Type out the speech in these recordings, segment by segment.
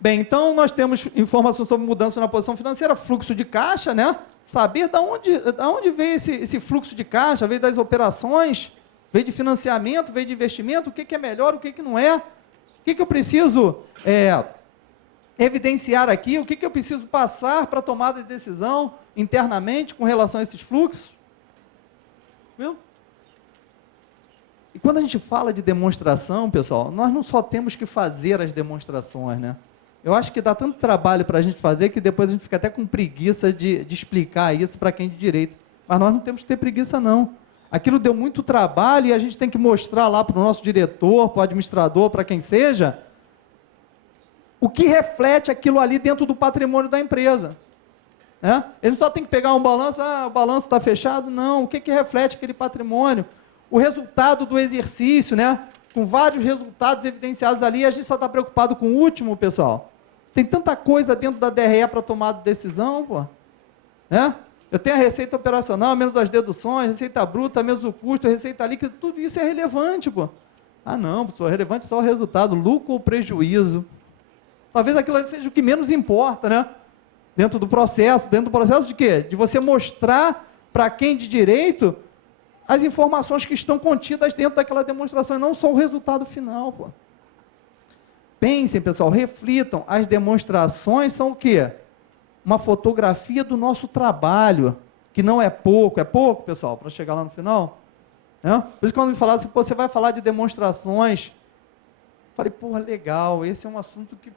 Bem, então nós temos informação sobre mudança na posição financeira, fluxo de caixa, né? Saber da onde veio esse fluxo de caixa, veio das operações, veio de financiamento, veio de investimento, o que é melhor, o que não é, o que eu preciso evidenciar aqui, o que eu preciso passar para a tomada de decisão internamente com relação a esses fluxos. Viu? E quando a gente fala de demonstração, pessoal, nós não só temos que fazer as demonstrações, né? Eu acho que dá tanto trabalho para a gente fazer que depois a gente fica até com preguiça de explicar isso para quem de direito. Mas nós não temos que ter preguiça, não. Aquilo deu muito trabalho e a gente tem que mostrar lá para o nosso diretor, para o administrador, para quem seja, o que reflete aquilo ali dentro do patrimônio da empresa. Né? Ele só tem que pegar um balanço, o balanço está fechado. Não, o que reflete aquele patrimônio? O resultado do exercício, né? Com vários resultados evidenciados ali, a gente só está preocupado com o último, pessoal. Tem tanta coisa dentro da DRE para tomar de decisão, pô. Né? Eu tenho a receita operacional, menos as deduções, receita bruta, menos o custo, receita líquida, tudo isso é relevante, pô. Ah, não, pessoal, é relevante só o resultado, lucro ou prejuízo. Talvez aquilo ali seja o que menos importa, né? Dentro do processo de quê? De você mostrar para quem de direito as informações que estão contidas dentro daquela demonstração, e não só o resultado final, pô. Pensem, pessoal, reflitam, as demonstrações são o quê? Uma fotografia do nosso trabalho, que não é pouco, pessoal, para chegar lá no final? Né? Por isso, quando me falaram assim, pô, você vai falar de demonstrações, falei, porra, legal, esse é um assunto que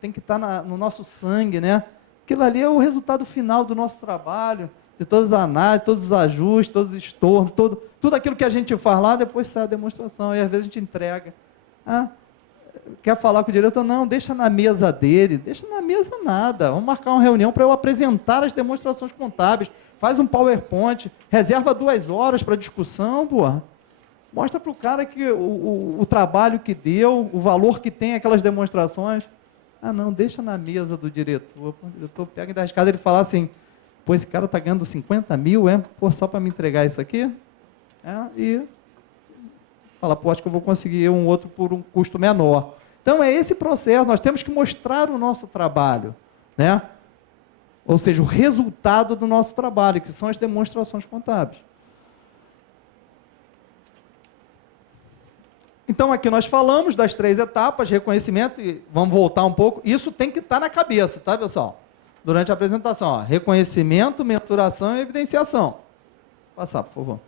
tem que estar no nosso sangue, né? Aquilo ali é o resultado final do nosso trabalho, de todas as análises, todos os ajustes, todos os estornos, tudo aquilo que a gente faz lá, depois sai a demonstração, e às vezes a gente entrega. Quer falar com o diretor? Não, deixa na mesa dele, deixa na mesa nada, vamos marcar uma reunião para eu apresentar as demonstrações contábeis, faz um PowerPoint, reserva 2 horas para discussão, porra. Mostra para o cara que o trabalho que deu, o valor que tem aquelas demonstrações. Ah, não, deixa na mesa do diretor. O diretor pega e dá a escada e ele fala assim, pô, esse cara está ganhando 50 mil, pô, só para me entregar isso aqui? E fala, pô, acho que eu vou conseguir um outro por um custo menor. Então, é esse processo, nós temos que mostrar o nosso trabalho, né? Ou seja, o resultado do nosso trabalho, que são as demonstrações contábeis. Então, aqui nós falamos das 3 etapas, reconhecimento, e vamos voltar um pouco, isso tem que estar na cabeça, tá, pessoal? Durante a apresentação, ó, reconhecimento, mensuração e evidenciação. Passar, por favor.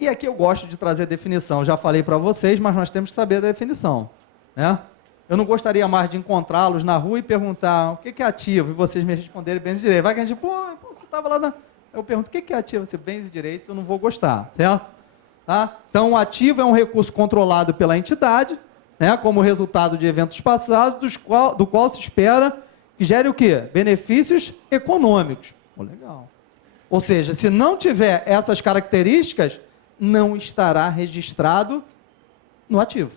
E aqui eu gosto de trazer definição, já falei para vocês, mas nós temos que saber a definição, né? Eu não gostaria mais de encontrá-los na rua e perguntar o que é ativo, e vocês me responderem bens e direitos. Vai que a gente, pô você estava lá Eu pergunto, o que é ativo? Você, bens e direitos, eu não vou gostar, certo? Tá? Então, o ativo é um recurso controlado pela entidade, né, como resultado de eventos passados, do qual se espera que gere o quê? Benefícios econômicos. Legal. Ou seja, se não tiver essas características, não estará registrado no ativo.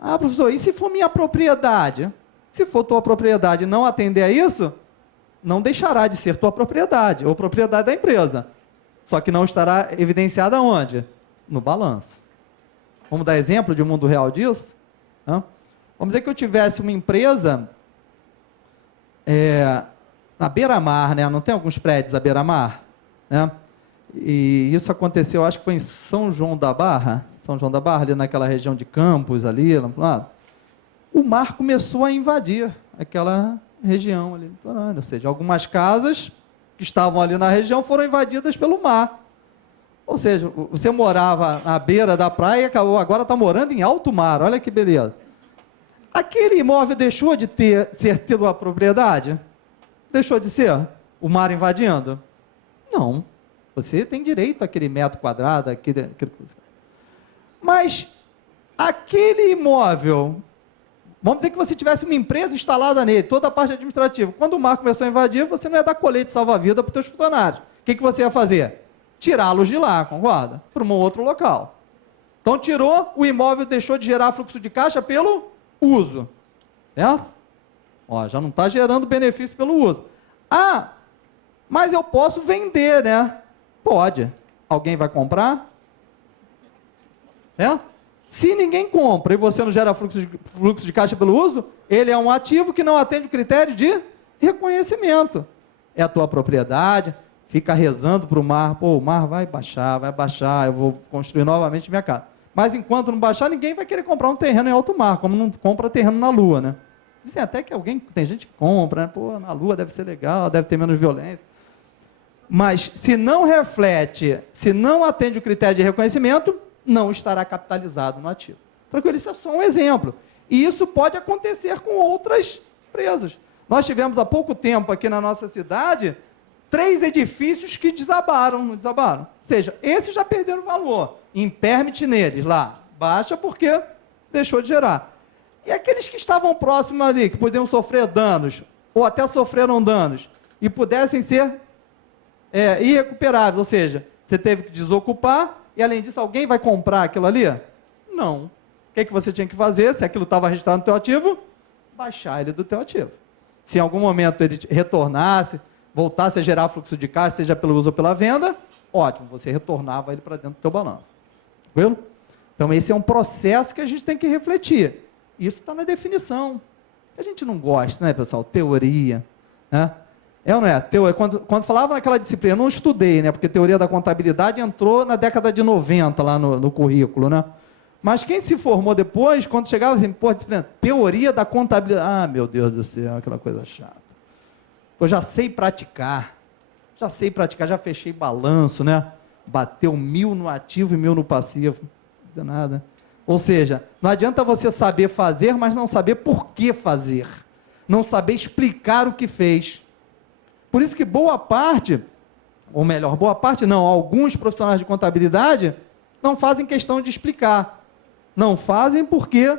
Ah, professor, e se for minha propriedade? Se for tua propriedade e não atender a isso, não deixará de ser tua propriedade, ou propriedade da empresa. Só que não estará evidenciada onde? No balanço. Vamos dar exemplo de um mundo real disso? Vamos dizer que eu tivesse uma empresa na beira-mar, né? Não tem alguns prédios à beira-mar? Né? E isso aconteceu, acho que foi em São João da Barra, ali naquela região de Campos, ali, lá pro lado. O mar começou a invadir aquela região ali litorânea, ou seja, algumas casas que estavam ali na região foram invadidas pelo mar. Ou seja, você morava na beira da praia e agora está morando em alto mar, olha que beleza. Aquele imóvel deixou de ser uma propriedade? Deixou de ser? O mar invadindo? Não. Você tem direito àquele metro quadrado, aquele... Mas, aquele imóvel, vamos dizer que você tivesse uma empresa instalada nele, toda a parte administrativa. Quando o mar começou a invadir, você não ia dar colete salva-vida para os teus funcionários. O que você ia fazer? Tirá-los de lá, concorda? Para um outro local. Então, tirou, o imóvel deixou de gerar fluxo de caixa pelo uso. Certo? Já não está gerando benefício pelo uso. Ah, mas eu posso vender, né? Pode. Alguém vai comprar? Certo? Se ninguém compra e você não gera fluxo de caixa pelo uso, ele é um ativo que não atende o critério de reconhecimento. É a tua propriedade, fica rezando para o mar, pô, o mar vai baixar, eu vou construir novamente minha casa. Mas enquanto não baixar, ninguém vai querer comprar um terreno em alto mar, como não compra terreno na lua, né? Dizem até que tem gente que compra, né? Pô, na lua deve ser legal, deve ter menos violência. Mas se não reflete, se não atende o critério de reconhecimento, não estará capitalizado no ativo. Tranquilo, isso é só um exemplo. E isso pode acontecer com outras empresas. Nós tivemos há pouco tempo aqui na nossa cidade 3 edifícios que desabaram, não desabaram? Ou seja, esses já perderam valor. Impermit neles lá, baixa porque deixou de gerar. E aqueles que estavam próximos ali, que podiam sofrer danos, ou até sofreram danos, e pudessem ser irrecuperáveis, ou seja, você teve que desocupar, e além disso, alguém vai comprar aquilo ali? Não. O que você tinha que fazer, se aquilo estava registrado no teu ativo? Baixar ele do teu ativo. Se em algum momento ele retornasse, voltasse a gerar fluxo de caixa, seja pelo uso ou pela venda, ótimo, você retornava ele para dentro do teu balanço. Tranquilo? Então, esse é um processo que a gente tem que refletir. Isso está na definição. A gente não gosta, né, pessoal? Teoria, né? É ou não é? Teoria, quando falava naquela disciplina, eu não estudei, né? Porque teoria da contabilidade entrou na década de 90 lá no currículo, né? Mas quem se formou depois, quando chegava assim, pô, disciplina, teoria da contabilidade. Ah, meu Deus do céu, aquela coisa chata. Eu já sei praticar, já fechei balanço, né? Bateu 1000 no ativo e 1000 no passivo. Não dizer nada. Ou seja, não adianta você saber fazer, mas não saber por que fazer. Não saber explicar o que fez. Por isso que boa parte não, alguns profissionais de contabilidade não fazem questão de explicar. Não fazem porque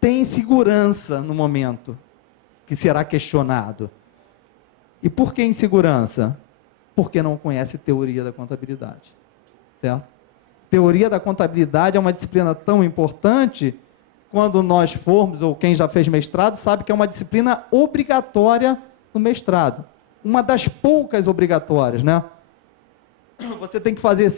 tem insegurança no momento que será questionado. E por que insegurança? Porque não conhece teoria da contabilidade. Certo? Teoria da contabilidade é uma disciplina tão importante, quando nós formos, ou quem já fez mestrado, sabe que é uma disciplina obrigatória no mestrado. Uma das poucas obrigatórias, né? Você tem que fazer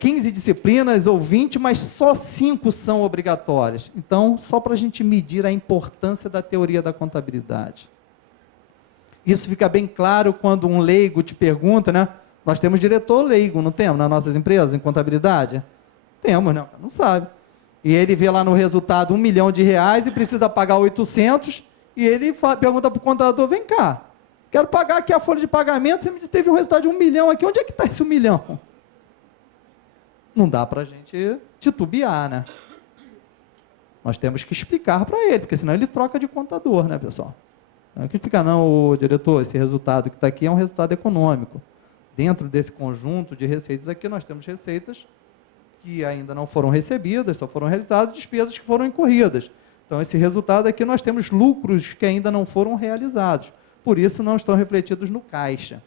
15 disciplinas ou 20, mas só 5 são obrigatórias. Então, só para a gente medir a importância da teoria da contabilidade. Isso fica bem claro quando um leigo te pergunta, né? Nós temos diretor leigo, não temos, nas nossas empresas, em contabilidade? Temos, né? Não sabe. E ele vê lá no resultado R$1 milhão e precisa pagar 800, e ele pergunta para o contador, vem cá, quero pagar aqui a folha de pagamento, você me disse que teve um resultado de 1 milhão aqui, onde é que está esse 1 milhão? Não dá para a gente titubear, né? Nós temos que explicar para ele, porque senão ele troca de contador, né, pessoal? Não é que explicar, não, diretor, esse resultado que está aqui é um resultado econômico. Dentro desse conjunto de receitas aqui, nós temos receitas que ainda não foram recebidas, só foram realizadas, despesas que foram incorridas. Então, esse resultado aqui, nós temos lucros que ainda não foram realizados. Por isso, não estão refletidos no caixa.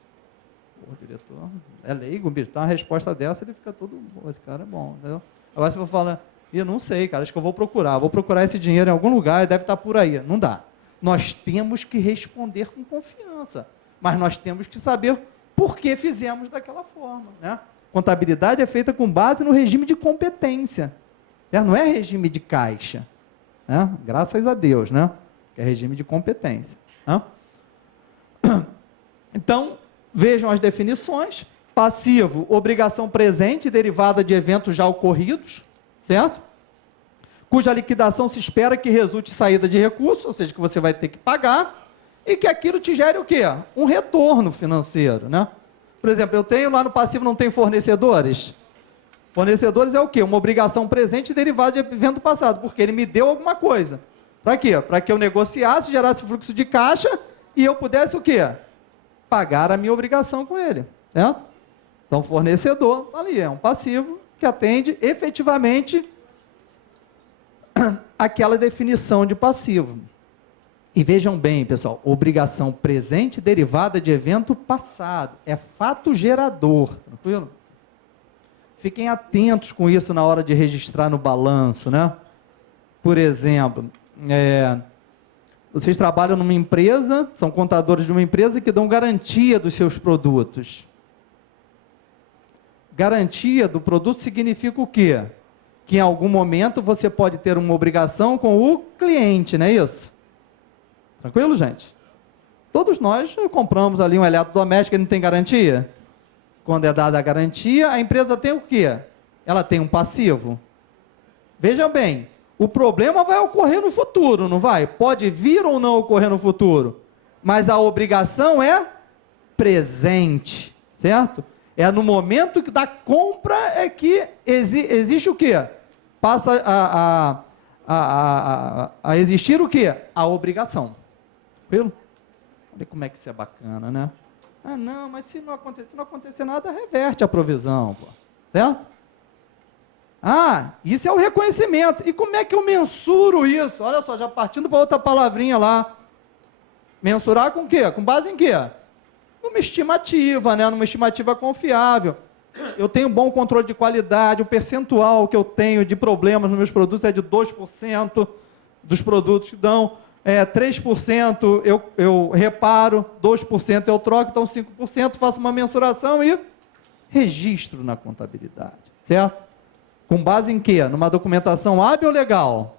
Pô, diretor, é leigo, bicho, dá uma resposta dessa, ele fica todo, esse cara é bom, entendeu? Agora, se eu falar, eu não sei, cara, acho que eu vou procurar esse dinheiro em algum lugar, deve estar por aí. Não dá. Nós temos que responder com confiança, mas nós temos que saber por que fizemos daquela forma, né? Contabilidade é feita com base no regime de competência, certo? Não é regime de caixa, né? Graças a Deus, né? Que é regime de competência, né? Então, vejam as definições. Passivo, obrigação presente derivada de eventos já ocorridos, certo? Cuja liquidação se espera que resulte em saída de recursos, ou seja, que você vai ter que pagar, e que aquilo te gere o quê? Um retorno financeiro, né? Por exemplo, eu tenho lá no passivo, não tem fornecedores? Fornecedores é o quê? Uma obrigação presente derivada de evento passado, porque ele me deu alguma coisa. Para quê? Para que eu negociasse, gerasse fluxo de caixa, e eu pudesse o quê? Pagar a minha obrigação com ele, certo? Então, fornecedor, tá ali, é um passivo que atende efetivamente aquela definição de passivo. E vejam bem, pessoal, obrigação presente derivada de evento passado. É fato gerador, tranquilo? Fiquem atentos com isso na hora de registrar no balanço, né? Por exemplo, vocês trabalham numa empresa, são contadores de uma empresa que dão garantia dos seus produtos. Garantia do produto significa o quê? que em algum momento você pode ter uma obrigação com o cliente, não é isso? Tranquilo, gente? Todos nós compramos ali um eletrodoméstico que não tem garantia. Quando é dada a garantia, a empresa tem o quê? Ela tem um passivo. Vejam bem, o problema vai ocorrer no futuro, não vai? Pode vir ou não ocorrer no futuro, mas a obrigação é presente, certo? É no momento da compra é que existe o quê? Passa a existir o quê? A obrigação. Viu? Olha como é que isso é bacana, né? Ah, não, mas se não acontecer nada, reverte a provisão, pô. Certo? Ah, isso é o reconhecimento. E como é que eu mensuro isso? Olha só, já partindo para outra palavrinha lá. Mensurar com o quê? Com base em quê? Numa estimativa, né? Numa estimativa confiável. Eu tenho bom controle de qualidade, o percentual que eu tenho de problemas nos meus produtos é de 2% dos produtos que dão, 3% eu reparo, 2% eu troco, então 5% faço uma mensuração e registro na contabilidade, certo? Com base em quê? Numa documentação hábil ou legal?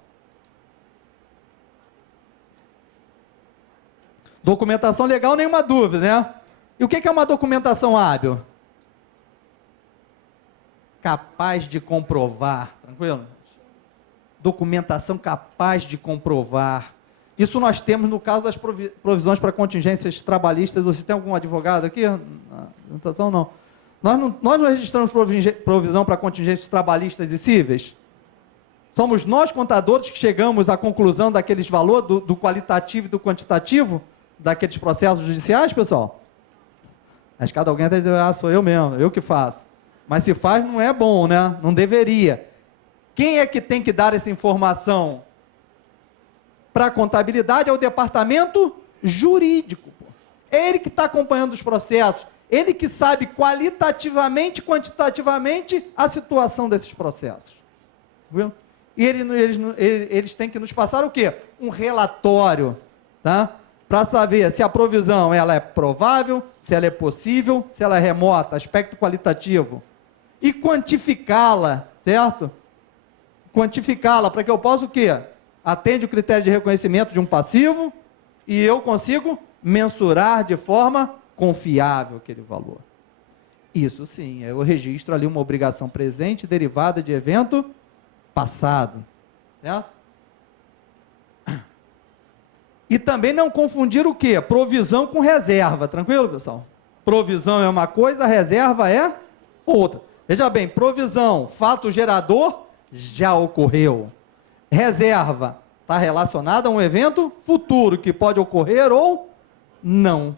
Documentação legal, nenhuma dúvida, né? E o que é uma documentação hábil? Capaz de comprovar, tranquilo? Documentação capaz de comprovar. Isso nós temos no caso das provisões para contingências trabalhistas. Você tem algum advogado aqui? Não. Nós não registramos provisão para contingências trabalhistas e cíveis? Somos nós, contadores, que chegamos à conclusão daqueles valores, do qualitativo e do quantitativo, daqueles processos judiciais, pessoal? Mas cada alguém está dizendo, sou eu mesmo, eu que faço. Mas se faz, não é bom, né? Não deveria. Quem é que tem que dar essa informação para a contabilidade? É o departamento jurídico. Pô. É ele que está acompanhando os processos. Ele que sabe qualitativamente e quantitativamente a situação desses processos. Viu? E eles têm que nos passar o quê? Um relatório, tá? Para saber se a provisão ela é provável, se ela é possível, se ela é remota, aspecto qualitativo. E quantificá-la, certo? Quantificá-la para que eu possa o quê? Atende o critério de reconhecimento de um passivo e eu consigo mensurar de forma confiável aquele valor. Isso sim, eu registro ali uma obrigação presente derivada de evento passado, certo? E também não confundir o quê? Provisão com reserva, tranquilo, pessoal? Provisão é uma coisa, reserva é outra. Veja bem, provisão, fato gerador, já ocorreu. Reserva, está relacionada a um evento futuro, que pode ocorrer ou não,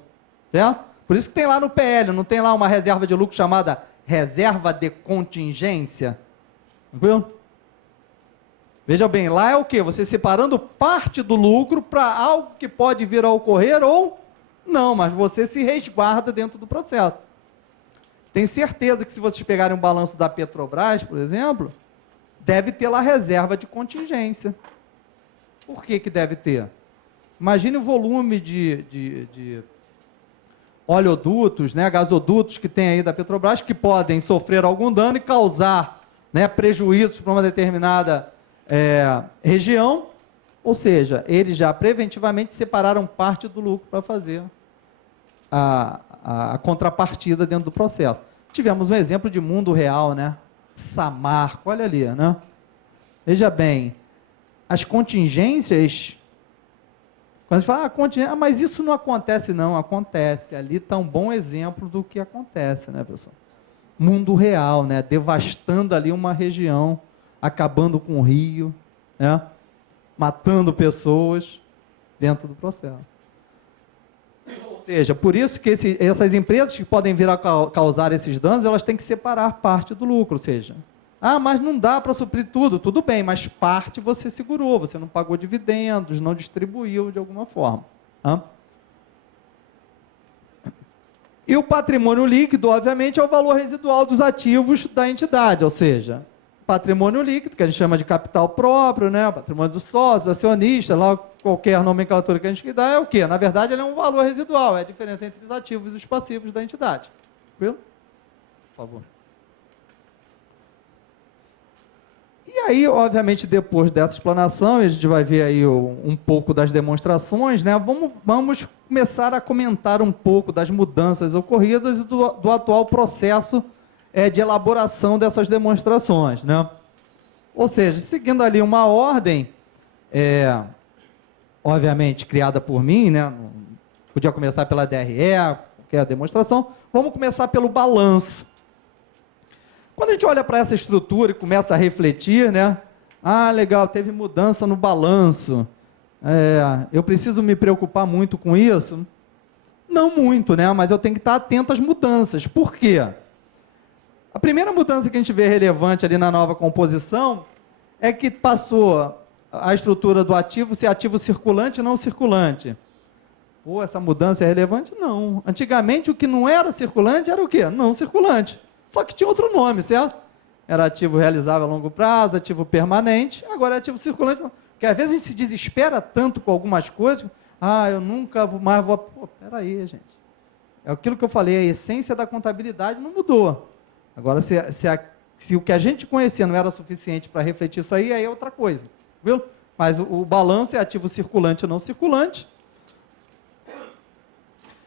certo? Por isso que tem lá no PL, não tem lá uma reserva de lucro chamada reserva de contingência? Tranquilo? Veja bem, lá é o quê? Você separando parte do lucro para algo que pode vir a ocorrer ou não, mas você se resguarda dentro do processo. Tenho certeza que se vocês pegarem um balanço da Petrobras, por exemplo, deve ter lá reserva de contingência. Por que deve ter? Imagine o volume de oleodutos, né, gasodutos que tem aí da Petrobras, que podem sofrer algum dano e causar, né, prejuízos para uma determinada região, ou seja, eles já preventivamente separaram parte do lucro para fazer a contrapartida dentro do processo. Tivemos um exemplo de mundo real, né? Samarco, olha ali, né? Veja bem, as contingências, quando você fala, mas isso não acontece, não, acontece. Ali está um bom exemplo do que acontece, né, pessoal? Mundo real, né? Devastando ali uma região, acabando com o rio, né? Matando pessoas dentro do processo. Ou seja, por isso que essas empresas que podem vir a causar esses danos, elas têm que separar parte do lucro, ou seja, mas não dá para suprir tudo, tudo bem, mas parte você segurou, você não pagou dividendos, não distribuiu de alguma forma. E o patrimônio líquido, obviamente, é o valor residual dos ativos da entidade, ou seja, patrimônio líquido, que a gente chama de capital próprio, né? Patrimônio dos sócios, acionista, lá qualquer nomenclatura que a gente dá, é o quê? Na verdade, ele é um valor residual, é a diferença entre os ativos e os passivos da entidade. Tranquilo? Por favor. E E aí, obviamente, depois dessa explanação, a gente vai ver aí um pouco das demonstrações, né? Vamos começar a comentar um pouco das mudanças ocorridas e do atual processo de elaboração dessas demonstrações, né? Ou seja, seguindo ali uma ordem, obviamente, criada por mim, né? Podia começar pela DRE, que é a demonstração. Vamos começar pelo balanço. Quando a gente olha para essa estrutura e começa a refletir, né? Ah, legal, teve mudança no balanço. Eu preciso me preocupar muito com isso? Não muito, né? Mas eu tenho que estar atento às mudanças. Por quê? A primeira mudança que a gente vê relevante ali na nova composição é que passou a estrutura do ativo ser ativo circulante e não circulante. Pô, essa mudança é relevante? Não. Antigamente, o que não era circulante era o quê? Não circulante. Só que tinha outro nome, certo? Era ativo realizável a longo prazo, ativo permanente, agora é ativo circulante. Porque às vezes a gente se desespera tanto com algumas coisas, eu nunca mais vou... Pô, peraí, gente. É aquilo que eu falei, a essência da contabilidade não mudou. Agora, se o que a gente conhecia não era suficiente para refletir isso aí é outra coisa, viu? Mas o balanço é ativo circulante ou não circulante.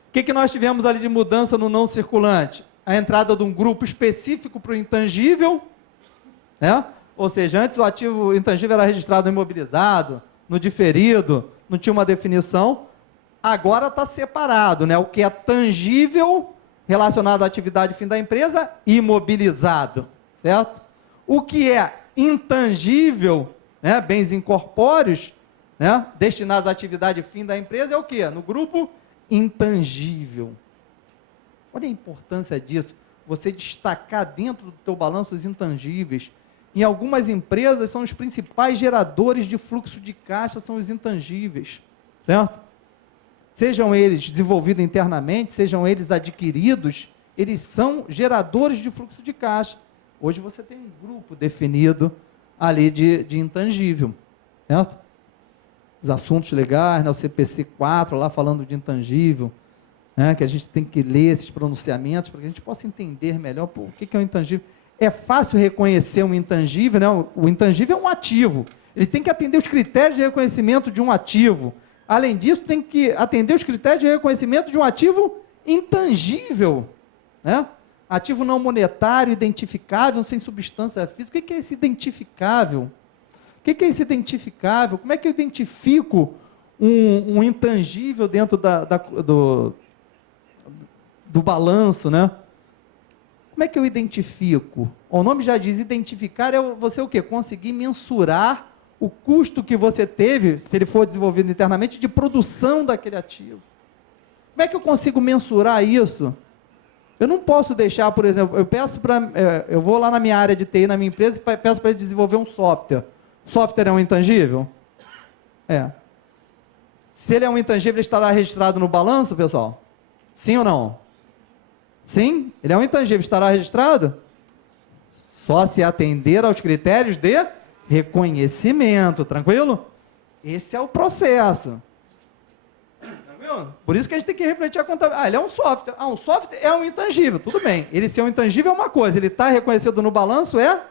O que nós tivemos ali de mudança no não circulante? A entrada de um grupo específico para o intangível, né? Ou seja, antes o ativo intangível era registrado no imobilizado, no diferido, não tinha uma definição, agora está separado, né? O que é tangível, relacionado à atividade fim da empresa, imobilizado, certo? O que é intangível, né? Bens incorpóreos, né? Destinados à atividade fim da empresa, é o que? No grupo intangível. Olha a importância disso, você destacar dentro do teu balanço os intangíveis. Em algumas empresas, são os principais geradores de fluxo de caixa, são os intangíveis, certo? Sejam eles desenvolvidos internamente, sejam eles adquiridos, eles são geradores de fluxo de caixa. Hoje você tem um grupo definido ali de intangível, certo? Os assuntos legais, né, o CPC 4, lá falando de intangível, que a gente tem que ler esses pronunciamentos para que a gente possa entender melhor o que é o intangível. É fácil reconhecer um intangível, né? O intangível é um ativo, ele tem que atender os critérios de reconhecimento de um ativo. Além disso, tem que atender os critérios de reconhecimento de um ativo intangível, né? Ativo não monetário, identificável, sem substância física. O que é esse identificável? O que é esse identificável? Como é que eu identifico um intangível dentro do balanço, né? Como é que eu identifico? O nome já diz, identificar é você o quê? Conseguir mensurar o custo que você teve, se ele for desenvolvido internamente, de produção daquele ativo. Como é que eu consigo mensurar isso? Eu não posso deixar, por exemplo, eu vou lá na minha área de TI, na minha empresa, e peço para ele desenvolver um software. O software é um intangível? É. Se ele é um intangível, ele estará registrado no balanço, pessoal? Sim ou não? Sim? Ele é um intangível, estará registrado? Só se atender aos critérios de reconhecimento, tranquilo? Esse é o processo. Tranquilo? Por isso que a gente tem que refletir a contabilidade. Ele é um software. Um software é um intangível, tudo bem. Ele ser um intangível é uma coisa, ele está reconhecido no balanço é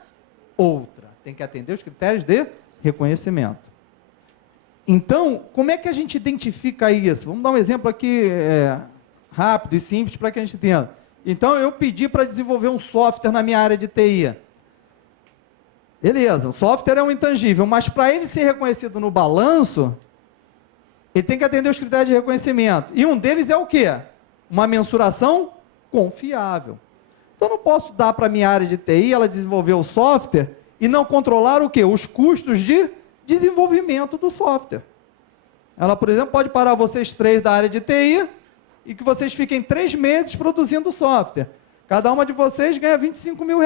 outra. Tem que atender os critérios de reconhecimento. Então, como é que a gente identifica isso? Vamos dar um exemplo aqui rápido e simples para que a gente entenda. Então, eu pedi para desenvolver um software na minha área de TI. Beleza, o software é um intangível, mas para ele ser reconhecido no balanço, ele tem que atender os critérios de reconhecimento. E um deles é o quê? Uma mensuração confiável. Então, eu não posso dar para a minha área de TI, ela desenvolver o software, e não controlar o quê? Os custos de desenvolvimento do software. Ela, por exemplo, pode parar vocês 3 da área de TI, e que vocês fiquem 3 meses produzindo software. Cada uma de vocês ganha R$25 mil.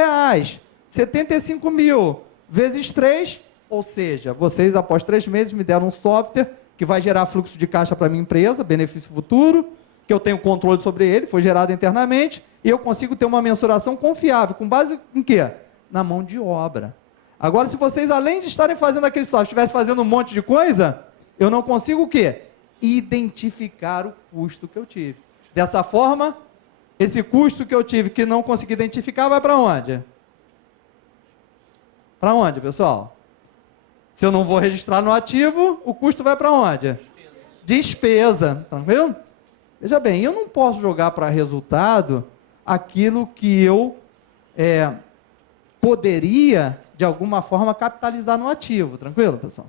75 mil vezes 3, ou seja, vocês após 3 meses me deram um software que vai gerar fluxo de caixa para a minha empresa, benefício futuro, que eu tenho controle sobre ele, foi gerado internamente, e eu consigo ter uma mensuração confiável, com base em quê? Na mão de obra. Agora, se vocês, além de estarem fazendo aquele software, estivessem fazendo um monte de coisa, eu não consigo o quê? Identificar o custo que eu tive. Dessa forma, esse custo que eu tive, que não consegui identificar, vai para onde? Para onde, pessoal? Se eu não vou registrar no ativo, o custo vai para onde? Despesa. Tranquilo? Veja bem, eu não posso jogar para resultado aquilo que eu poderia, de alguma forma, capitalizar no ativo. Tranquilo, pessoal?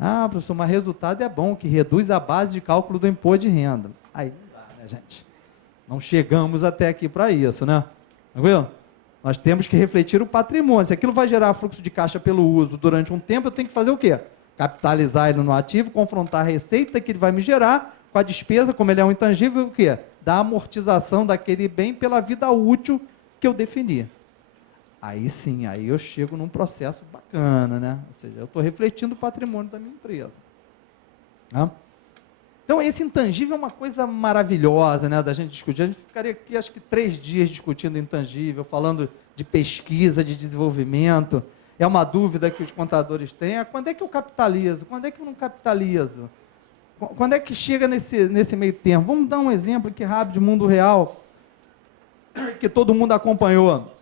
Ah, professor, mas resultado é bom, que reduz a base de cálculo do imposto de renda. Aí não dá, né, gente? Não chegamos até aqui para isso, né? Tranquilo? Nós temos que refletir o patrimônio. Se aquilo vai gerar fluxo de caixa pelo uso durante um tempo, eu tenho que fazer o quê? Capitalizar ele no ativo, confrontar a receita que ele vai me gerar com a despesa, como ele é um intangível, o quê? Da amortização daquele bem pela vida útil que eu defini. Aí sim, aí eu chego num processo bacana, né? Ou seja, eu estou refletindo o patrimônio da minha empresa. Tá? Então, esse intangível é uma coisa maravilhosa, né, da gente discutir. A gente ficaria aqui, acho que 3 dias discutindo intangível, falando de pesquisa, de desenvolvimento. É uma dúvida que os contadores têm. Quando é que eu capitalizo? Quando é que eu não capitalizo? Quando é que chega nesse meio termo? Vamos dar um exemplo aqui rápido de mundo real, que todo mundo acompanhou.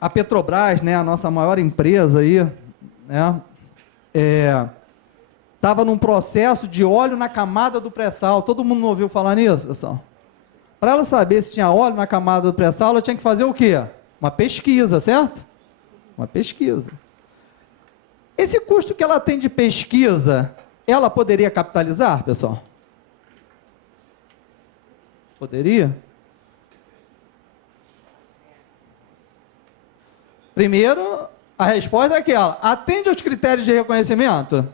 A Petrobras, né, a nossa maior empresa aí, né, estava num processo de óleo na camada do pré-sal. Todo mundo não ouviu falar nisso, pessoal? Para ela saber se tinha óleo na camada do pré-sal, ela tinha que fazer o quê? Uma pesquisa, certo? Uma pesquisa. Esse custo que ela tem de pesquisa, ela poderia capitalizar, pessoal? Poderia? Primeiro, a resposta é aquela: atende aos critérios de reconhecimento?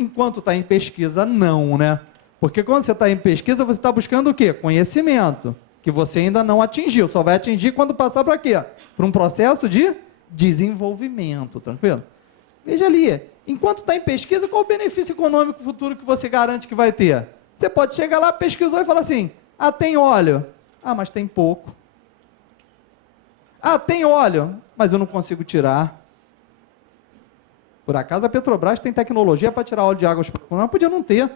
Enquanto está em pesquisa, não, né? Porque quando você está em pesquisa, você está buscando o quê? Conhecimento, que você ainda não atingiu. Só vai atingir quando passar para quê? Para um processo de desenvolvimento, tranquilo? Veja ali, enquanto está em pesquisa, qual o benefício econômico futuro que você garante que vai ter? Você pode chegar lá, pesquisou e falar assim: ah, tem óleo. Ah, mas tem pouco. Ah, tem óleo, mas eu não consigo tirar. Por acaso a Petrobras tem tecnologia para tirar óleo de águas profundas, mas podia não ter.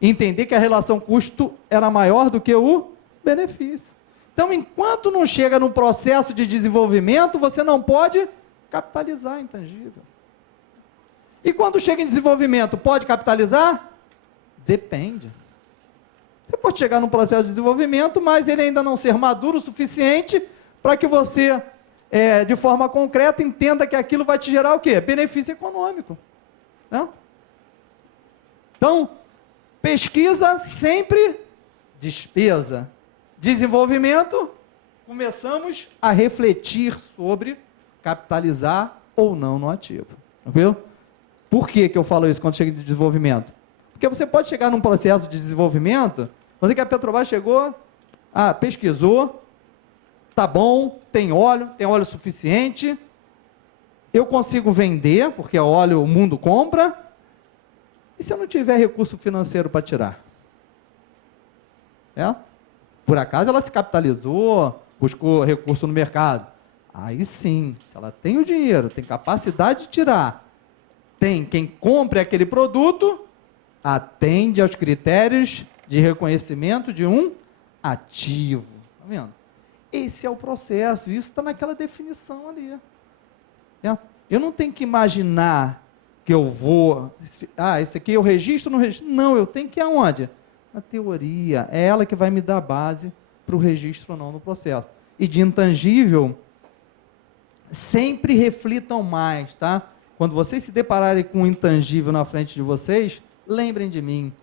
Entender que a relação custo era maior do que o benefício. Então, enquanto não chega no processo de desenvolvimento, você não pode capitalizar intangível. E quando chega em desenvolvimento, pode capitalizar? Depende. Você pode chegar num processo de desenvolvimento, mas ele ainda não ser maduro o suficiente para que você, de forma concreta, entenda que aquilo vai te gerar o quê? Benefício econômico. Né? Então, pesquisa sempre despesa. Desenvolvimento, começamos a refletir sobre capitalizar ou não no ativo. Tranquilo? Por que eu falo isso quando chega de desenvolvimento? Porque você pode chegar num processo de desenvolvimento, quando que a Petrobras chegou, pesquisou, tá bom, tem óleo suficiente, eu consigo vender, porque óleo o mundo compra, e se eu não tiver recurso financeiro para tirar? Por acaso ela se capitalizou, buscou recurso no mercado. Aí sim, se ela tem o dinheiro, tem capacidade de tirar, tem quem compre aquele produto, atende aos critérios de reconhecimento de um ativo. Está vendo? Esse é o processo, isso está naquela definição ali. Eu não tenho que imaginar que eu vou... esse aqui eu registro ou não registro? Não, eu tenho que ir aonde? Na teoria. É ela que vai me dar base para o registro ou não no processo. E de intangível, sempre reflitam mais, tá? Quando vocês se depararem com um intangível na frente de vocês, lembrem de mim.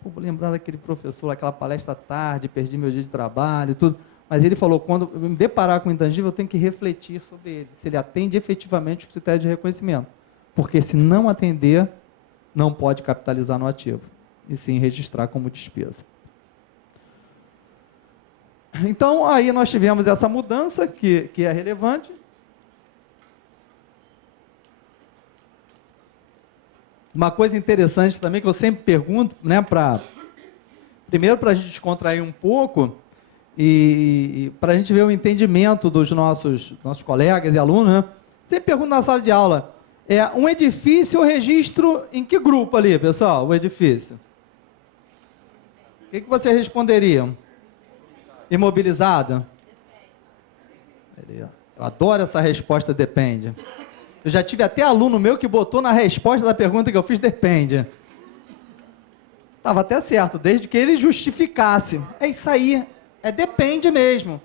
Vou lembrar daquele professor, aquela palestra à tarde, perdi meu dia de trabalho e tudo. Mas ele falou, quando eu me deparar com o intangível, eu tenho que refletir sobre ele, se ele atende efetivamente os critérios de reconhecimento. Porque se não atender, não pode capitalizar no ativo, e sim registrar como despesa. Então, aí nós tivemos essa mudança, que é relevante. Uma coisa interessante também, que eu sempre pergunto, né, primeiro para a gente descontrair um pouco, e para a gente ver o entendimento dos nossos colegas e alunos, né? Sempre pergunto na sala de aula, um edifício eu registro em que grupo ali, pessoal, o edifício? O que vocês responderiam? Imobilizado? Eu adoro essa resposta depende. Eu já tive até aluno meu que botou na resposta da pergunta que eu fiz depende. Estava até certo, desde que ele justificasse. É isso aí, é depende mesmo.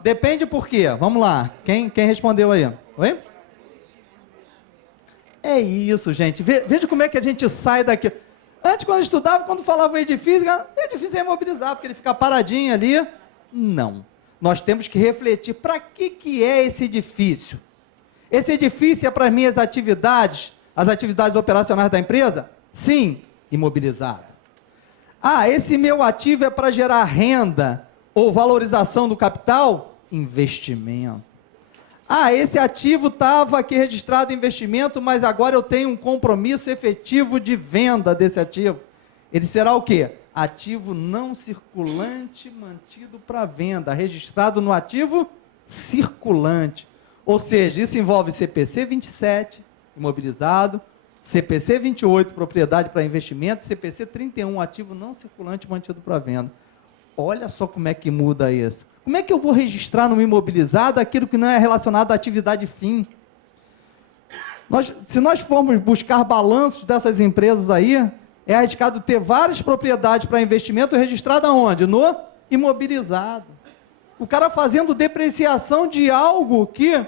Depende por quê? Vamos lá, quem respondeu aí? Oi? É isso, gente. Veja como é que a gente sai daqui. Antes, quando eu estudava, quando falava edifício é imobilizar, porque ele fica paradinho ali. Não. Nós temos que refletir, para que é esse edifício? Esse edifício é para as minhas atividades, as atividades operacionais da empresa? Sim, imobilizado. Ah, esse meu ativo é para gerar renda ou valorização do capital? Investimento. Ah, esse ativo estava aqui registrado em investimento, mas agora eu tenho um compromisso efetivo de venda desse ativo. Ele será o quê? Ativo não circulante mantido para venda, registrado no ativo circulante. Ou seja, isso envolve CPC 27, imobilizado, CPC 28, propriedade para investimento, CPC 31, ativo não circulante mantido para venda. Olha só como é que muda isso. Como é que eu vou registrar no imobilizado aquilo que não é relacionado à atividade fim? Se nós formos buscar balanços dessas empresas aí, é arriscado ter várias propriedades para investimento registradas onde? No imobilizado. O cara fazendo depreciação de algo que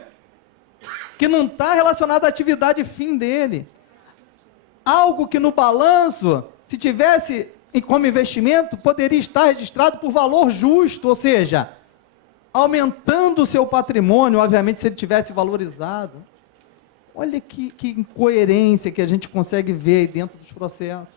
não está relacionado à atividade fim dele. Algo que no balanço, se tivesse como investimento, poderia estar registrado por valor justo, ou seja, aumentando o seu patrimônio, obviamente, se ele tivesse valorizado. Olha que incoerência que a gente consegue ver aí dentro dos processos.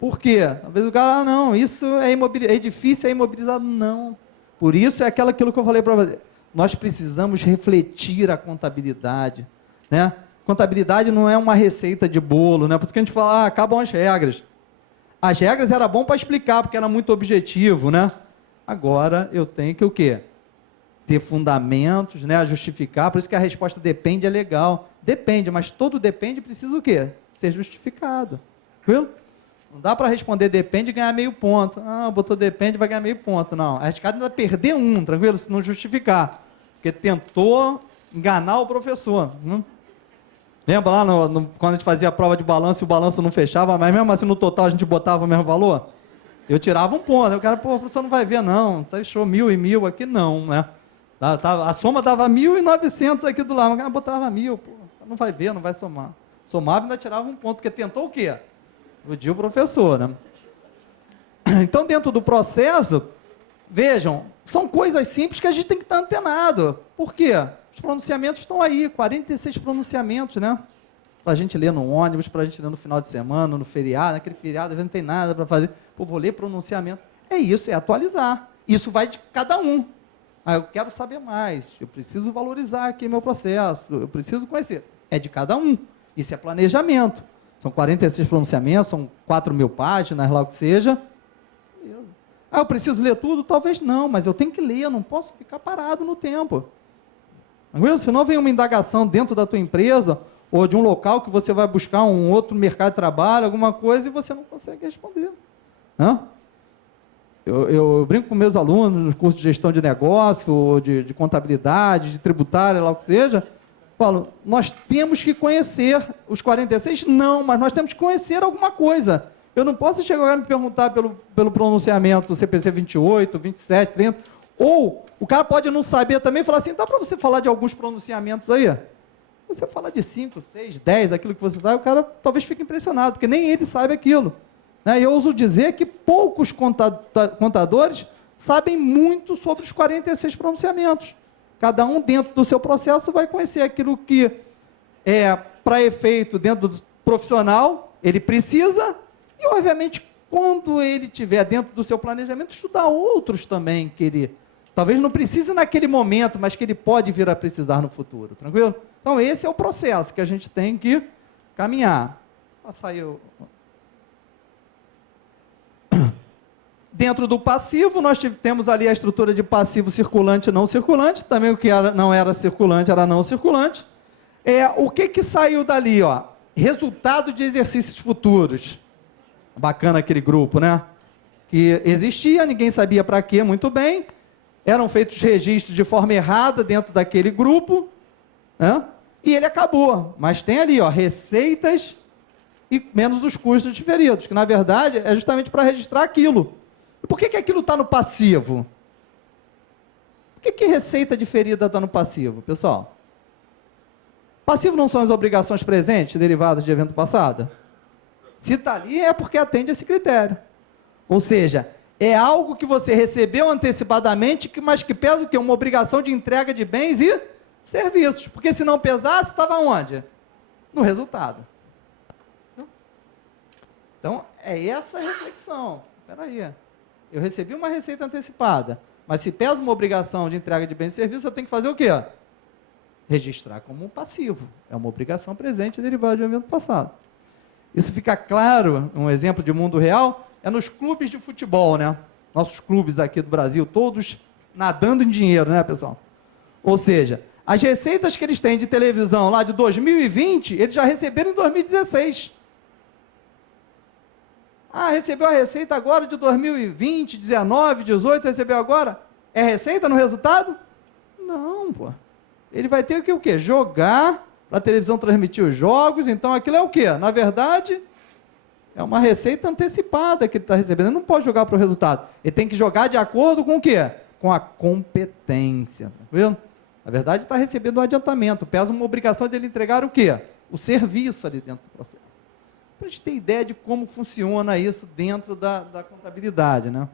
Por quê? Às vezes o cara, não, isso é edifício, é imobilizado. Não. Por isso é aquilo que eu falei para você. Nós precisamos refletir a contabilidade, né? Contabilidade não é uma receita de bolo, né? Por isso que a gente fala, acabam as regras. As regras era bom para explicar, porque era muito objetivo, né? Agora eu tenho que o quê? Ter fundamentos, né? Justificar, por isso que a resposta depende é legal. Depende, mas todo depende precisa o quê? Ser justificado. Viu? Não dá para responder depende e ganhar meio ponto. Ah, botou depende, vai ganhar meio ponto. Não, é arriscado ainda perder um, tranquilo? Se não justificar. Porque tentou enganar o professor. Lembra lá quando a gente fazia a prova de balanço e o balanço não fechava, mas mesmo assim no total a gente botava o mesmo valor? Eu tirava um ponto. O cara, o professor não vai ver não, fechou 1.000 e 1.000, aqui não, né? A soma dava 1.900 aqui do lado, o cara botava 1.000, não vai ver, não vai somar. Somava e ainda tirava um ponto, porque tentou o quê? Iludir o professor, né? Então, dentro do processo, vejam, são coisas simples que a gente tem que estar antenado. Por quê? Os pronunciamentos estão aí, 46 pronunciamentos, né? Para a gente ler no ônibus, para a gente ler no final de semana, no feriado, naquele feriado, não tem nada para fazer. Pô, vou ler pronunciamento. É isso, é atualizar. Isso vai de cada um. Ah, eu quero saber mais, eu preciso valorizar aqui meu processo, eu preciso conhecer. É de cada um. Isso é planejamento. São 46 pronunciamentos, são 4.000 páginas, lá o que seja. Ah, eu preciso ler tudo? Talvez não, mas eu tenho que ler, eu não posso ficar parado no tempo. Senão vem uma indagação dentro da tua empresa, ou de um local que você vai buscar um outro mercado de trabalho, alguma coisa, e você não consegue responder. Eu brinco com meus alunos nos cursos de gestão de negócio, de contabilidade, de tributária, lá o que seja, falo, nós temos que conhecer os 46? Não, mas nós temos que conhecer alguma coisa. Eu não posso chegar e me perguntar pelo pronunciamento do CPC 28, 27, 30, ou o cara pode não saber também e falar assim, dá para você falar de alguns pronunciamentos aí? Você fala de 5, 6, 10, aquilo que você sabe, o cara talvez fique impressionado, porque nem ele sabe aquilo. Né? Eu ouso dizer que poucos contadores sabem muito sobre os 46 pronunciamentos. Cada um dentro do seu processo vai conhecer aquilo que é para efeito dentro do profissional, ele precisa, e obviamente quando ele tiver dentro do seu planejamento, estudar outros também que ele talvez não precise naquele momento, mas que ele pode vir a precisar no futuro, tranquilo? Então esse é o processo que a gente tem que caminhar. Passa aí o... Dentro do passivo, nós temos ali a estrutura de passivo circulante e não circulante, também o que não era circulante era não circulante. O que saiu dali? Ó? Resultado de exercícios futuros. Bacana aquele grupo, né? Que existia, ninguém sabia para quê, muito bem. eram feitos registros de forma errada dentro daquele grupo, né? E ele acabou. Mas tem ali, ó, receitas e menos os custos diferidos, que na verdade é justamente para registrar aquilo. E por que aquilo está no passivo? Por que receita diferida está no passivo, pessoal? Passivo não são as obrigações presentes derivadas de evento passado? Se está ali é porque atende a esse critério. Ou seja, é algo que você recebeu antecipadamente, mas que pesa o quê? Uma obrigação de entrega de bens e serviços. Porque se não pesasse, estava onde? No resultado. Então, é essa a reflexão. Espera aí. Eu recebi uma receita antecipada, mas se pesa uma obrigação de entrega de bens e serviços, eu tenho que fazer o quê? Registrar como um passivo. É uma obrigação presente derivada de um evento passado. Isso fica claro, um exemplo de mundo real, é nos clubes de futebol, né? Nossos clubes aqui do Brasil, todos nadando em dinheiro, né, pessoal? Ou seja, as receitas que eles têm de televisão lá de 2020, eles já receberam em 2016. Ah, recebeu a receita agora de 2020, 19, 18, recebeu agora? É receita no resultado? Não, pô. Ele vai ter que o quê? Jogar para a televisão transmitir os jogos, então aquilo é o quê? Na verdade, é uma receita antecipada que ele está recebendo. Ele não pode jogar para o resultado. Ele tem que jogar de acordo com o quê? Com a competência. Tranquilo? Na verdade, está recebendo um adiantamento. Pesa uma obrigação de ele entregar o quê? O serviço ali dentro do processo. Para a gente ter ideia de como funciona isso dentro da contabilidade, né?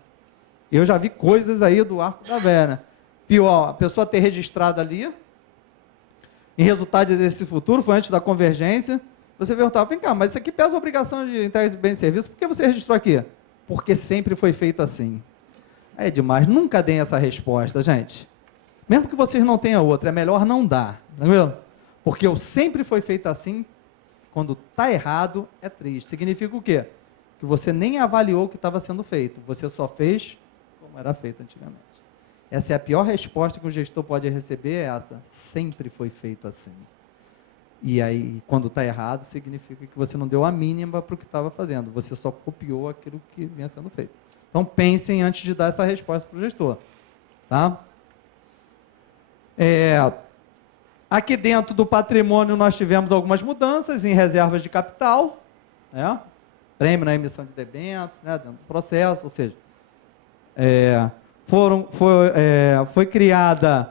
Eu já vi coisas aí do arco da velha. Pior, a pessoa ter registrado ali, em resultado de exercício futuro, foi antes da convergência, você perguntava, vem cá, mas isso aqui pesa a obrigação de entrega de bens e serviços, por que você registrou aqui? Porque sempre foi feito assim. É demais, nunca deem essa resposta, gente. Mesmo que vocês não tenham outra, é melhor não dar, tranquilo? Porque o sempre foi feito assim, quando está errado, é triste. Significa o quê? Que você nem avaliou o que estava sendo feito, você só fez como era feito antigamente. Essa é a pior resposta que o gestor pode receber, é essa. Sempre foi feito assim. E aí, quando está errado, significa que você não deu a mínima para o que estava fazendo. Você só copiou aquilo que vinha sendo feito. Então, pensem antes de dar essa resposta para o gestor. Tá? Aqui dentro do patrimônio, nós tivemos algumas mudanças em reservas de capital, né? Prêmio na emissão de debênture, né? Dentro do processo, ou seja, foram criadas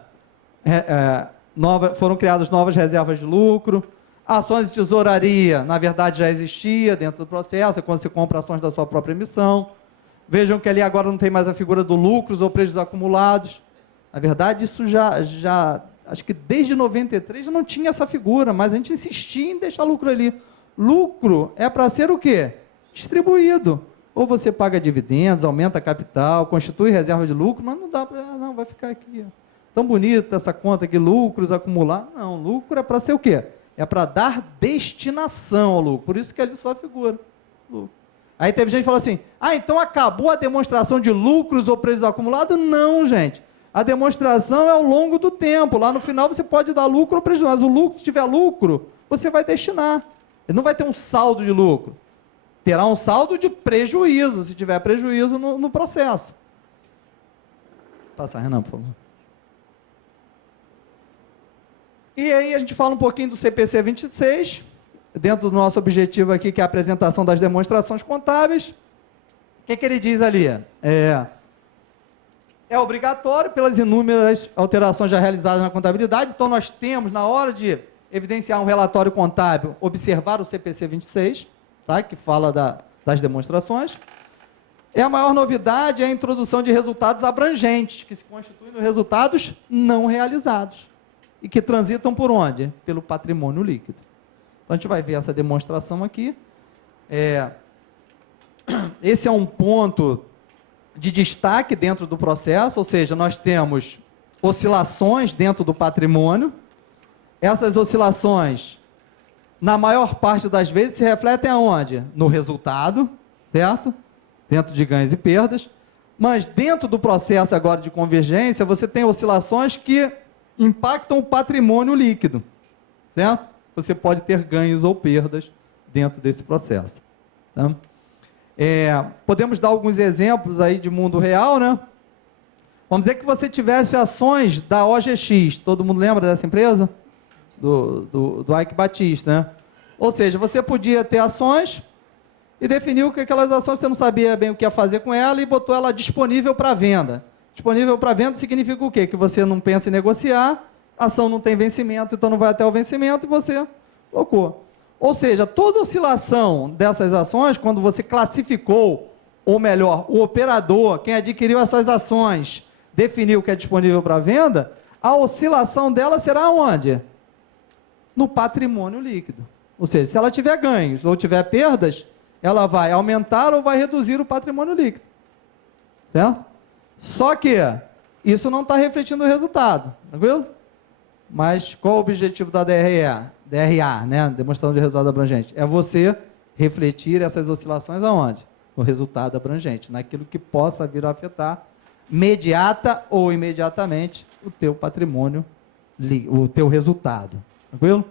novas reservas de lucro, ações de tesouraria, na verdade já existia dentro do processo, é quando você compra ações da sua própria emissão. Vejam que ali agora não tem mais a figura do lucros ou prejuízos acumulados. Na verdade, isso acho que desde 93 já não tinha essa figura, mas a gente insistia em deixar lucro ali. Lucro é para ser o quê? Distribuído. Ou você paga dividendos, aumenta capital, constitui reserva de lucro, mas não dá para, não, vai ficar aqui. Tão bonita essa conta aqui, lucros, acumular. Não, lucro é para ser o quê? É para dar destinação ao lucro. Por isso que ali só figura lucro. Aí teve gente que falou assim, então acabou a demonstração de lucros ou prejuízo acumulado? Não, gente. A demonstração é ao longo do tempo. Lá no final você pode dar lucro ou prejuízo, mas o lucro, se tiver lucro, você vai destinar. Ele não vai ter um saldo de lucro. Terá um saldo de prejuízo, se tiver prejuízo no processo. Passa, Renan, por favor. E aí a gente fala um pouquinho do CPC 26, dentro do nosso objetivo aqui, que é a apresentação das demonstrações contábeis. O que ele diz ali? É obrigatório pelas inúmeras alterações já realizadas na contabilidade, então nós temos, na hora de evidenciar um relatório contábil, observar o CPC 26, tá? Que fala das demonstrações. A maior novidade é a introdução de resultados abrangentes, que se constituem nos resultados não realizados, e que transitam por onde? Pelo patrimônio líquido. Então a gente vai ver essa demonstração aqui. Esse é um ponto de destaque dentro do processo, ou seja, nós temos oscilações dentro do patrimônio. Essas oscilações, na maior parte das vezes, se refletem aonde? No resultado, certo? Dentro de ganhos e perdas. Mas dentro do processo agora de convergência, você tem oscilações que impactam o patrimônio líquido, certo? Você pode ter ganhos ou perdas dentro desse processo. Tá? Podemos dar alguns exemplos aí de mundo real, né? Vamos dizer que você tivesse ações da OGX. Todo mundo lembra dessa empresa? Do Ike Batista, né? Ou seja, você podia ter ações e definiu que aquelas ações você não sabia bem o que ia fazer com ela e botou ela disponível para venda. Disponível para venda significa o quê? Que você não pensa em negociar, a ação não tem vencimento, então não vai até o vencimento e você colocou. Ou seja, toda oscilação dessas ações, quando você classificou, ou melhor, o operador, quem adquiriu essas ações, definiu que é disponível para venda, a oscilação dela será onde? No patrimônio líquido. Ou seja, se ela tiver ganhos ou tiver perdas, ela vai aumentar ou vai reduzir o patrimônio líquido. Certo? Só que isso não está refletindo o resultado. Tranquilo? Mas qual o objetivo da DRA, né? Demonstração de resultado abrangente? É você refletir essas oscilações aonde? No resultado abrangente, naquilo que possa vir a afetar imediata ou imediatamente o teu patrimônio, o teu resultado. Tranquilo?